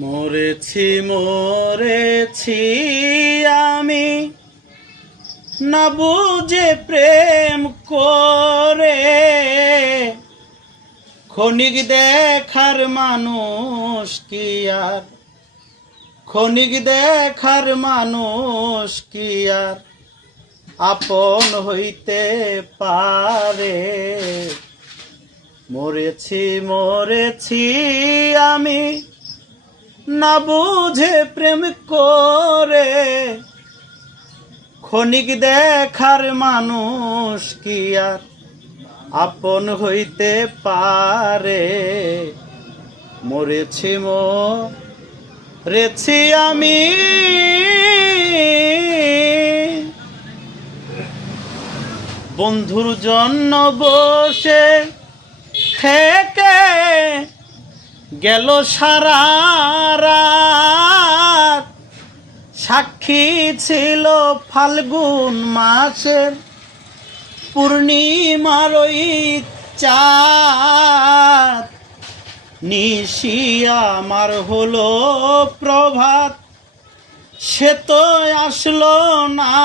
মরেছি মরেছি আমি না বুঝে প্রেম করে, ক্ষণিক দেখার মানুষ কি আর, ক্ষণিক দেখার মানুষ কি আর আপন হইতে পারে। মরেছি মরেছি আমি না বুঝে প্রেম করে, ক্ষণিক দেখার মানুষ কি আর আপন হইতে পারে। মরেছি মরেছি আমি বন্ধুর জন্য বসে থেকে গেল সারা রাত, সাক্ষী ছিল ফাল্গুন মাসের পূর্ণিমার ওই চাঁদ। নিশি আমার হলো প্রভাত, সে তো আসলো না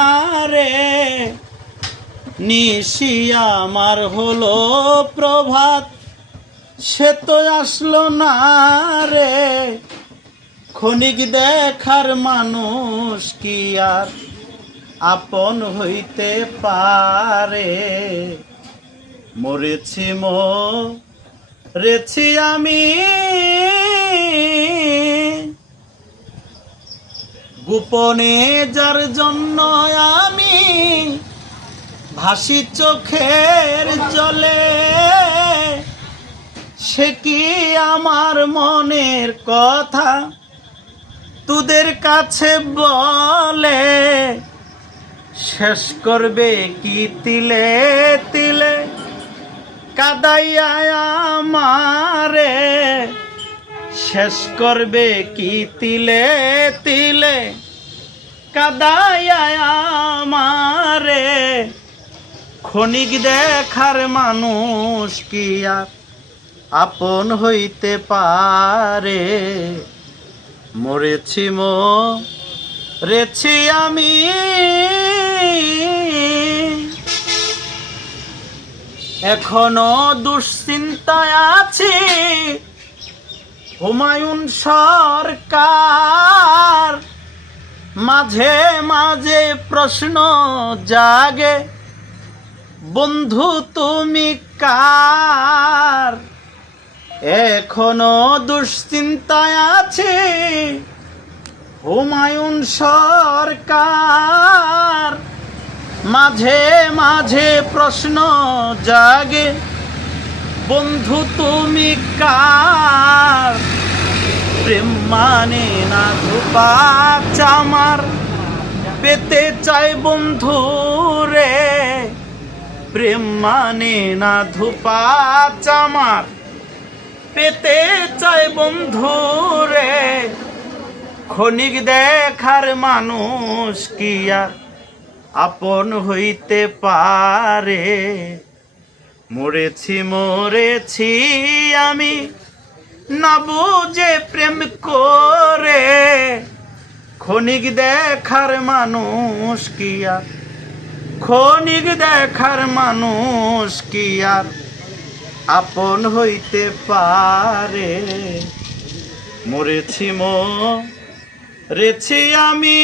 রে। নিশি আমার হলো প্রভাত, সে তো আসলো না রে। ক্ষণিক দেখার মানুষ কি আর আপন হইতে পারে। মরেছি মরেছি আমি গোপনে যার জন্য আমি ভাসি চোখের জলে, সে কি আমার মনের কথা তোদের কাছে বলে। শেষ করবে কি তিলে তিলে কাদাইয়া আমারে, শেষ করবে কি তিলে তিলে কাদাইয়া আমারে। ক্ষণিক দেখার মানুষ কি আর আপন হইতে পারে। মরেছি মরেছি আমি এখনো দুশ্চিন্তায় আছি। হুমায়ুন সরকার মাঝে মাঝে প্রশ্ন জাগে, বন্ধু তুমি কার? এখনো দুশ্চিন্তায় আছে হুমায়ুন সরকার, মাঝে মাঝে প্রশ্ন জাগে, বন্ধু তুমি কার? প্রেম মানে না ধোপা চামার, পেতে চাই বন্ধু রে। প্রেম মানে না ধোপা চামার, পেতে চাই বন্ধু রে। ক্ষণিক দেখার মানুষ কি আর আপন হইতে পারে। মরেছি মরেছি আমি না বুঝে প্রেম করে, ক্ষণিক দেখার মানুষ কি আর, ক্ষণিক দেখার মানুষ কি আর আপন হইতে পারে। মরেছি মরেছি আমি।